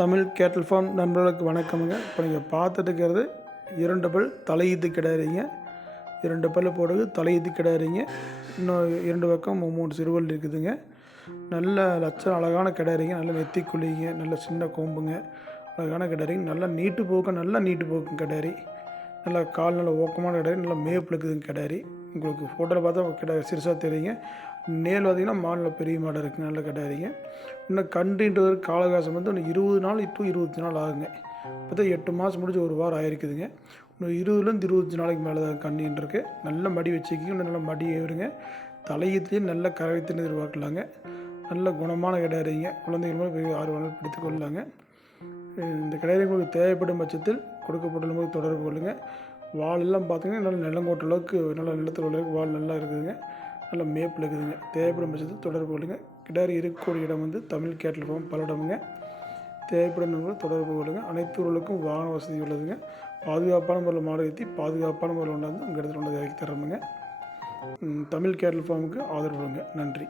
தமிழ் கேட்டல் ஃபார்ம் நண்பர்களுக்கு வணக்கமுங்க. இப்போ நீங்கள் பார்த்துட்டு இருக்கிறது 2 பல் தலையீத்து கிடாரிங்க. 2 பல் போடுறது தலையீத்து கிடாரிங்க. இன்னும் 2 பக்கம் 3 சிறுவல் இருக்குதுங்க. நல்ல லட்சம் அழகான கிடாரிங்க. நல்ல நெத்தி குழிங்க, நல்ல சின்ன கொம்புங்க, அழகான கிடாரிங்க. நல்லா நீட்டு போக்கும் கிடாரி. நல்லா கால் நல்ல ஓக்கமான கிடாரி, நல்லா மேப்பு இருக்குதுங்க கிடாரி. உங்களுக்கு ஃபோட்டோவில் பார்த்தா கிடாரி சிறுசாக தெரியுங்க. நேல் பார்த்திங்கன்னா மாடல பெரிய மாடல் இருக்குங்க. நல்ல கிடாரிங்க. இன்னும் கன்றுன்றது காலகாசம் வந்து இன்னும் 20 நாள் டு 25 நாள் ஆகுங்க. இப்போ 8 மாதம் முடிஞ்சு 1 வாரம் ஆகிருக்குதுங்க. இன்னும் 20லேருந்து 25 நாளைக்கு மேலே தான் கன்றுன்னு இருக்குது. நல்ல மடி வச்சுக்கிங்க. இன்னும் நல்ல மடி ஏறுங்க. தலையீத்துலேயும் நல்ல கரைத்துன்னு எதிர்பார்க்கலாங்க. நல்ல குணமான கிடாரிங்க. குழந்தைகள் மேலே 6 வாரம் பிடித்து கொள்ளலாங்க. இந்த கிடாரி உங்களுக்கு தேவைப்படும் பட்சத்தில் கொடுக்கப்படும் போது தொடர்பு கொள்ளுங்கள். வாலெல்லாம் பார்த்திங்கன்னா நல்ல நிலங்கோட்ட அளவுக்கு நல்ல நிலத்தில் அளவுக்கு வால் நல்லா இருக்குதுங்க. நல்ல மேப்பில் இருக்குதுங்க. தேவைப்படும் பட்சத்தில் தொடர்பு கொள்ளுங்கள். கிடாரி இருக்கக்கூடிய இடம் வந்து தமிழ் கேட்டல் ஃபார்ம் பல்லடமுங்க. தேவைப்படும் தொடர்பு கொள்ளுங்கள். அனைத்து ஊர்களுக்கும் வாகன வசதி உள்ளதுங்க. பாதுகாப்பான முறையில் மாடு ஏற்றி பாதுகாப்பான முறையில் கொண்டாந்து உங்கள் இடத்துல கொண்டு இறக்கி தரமுங்க. தமிழ் கேட்டல் ஃபார்முக்கு ஆதரவு கொடுங்க. நன்றி.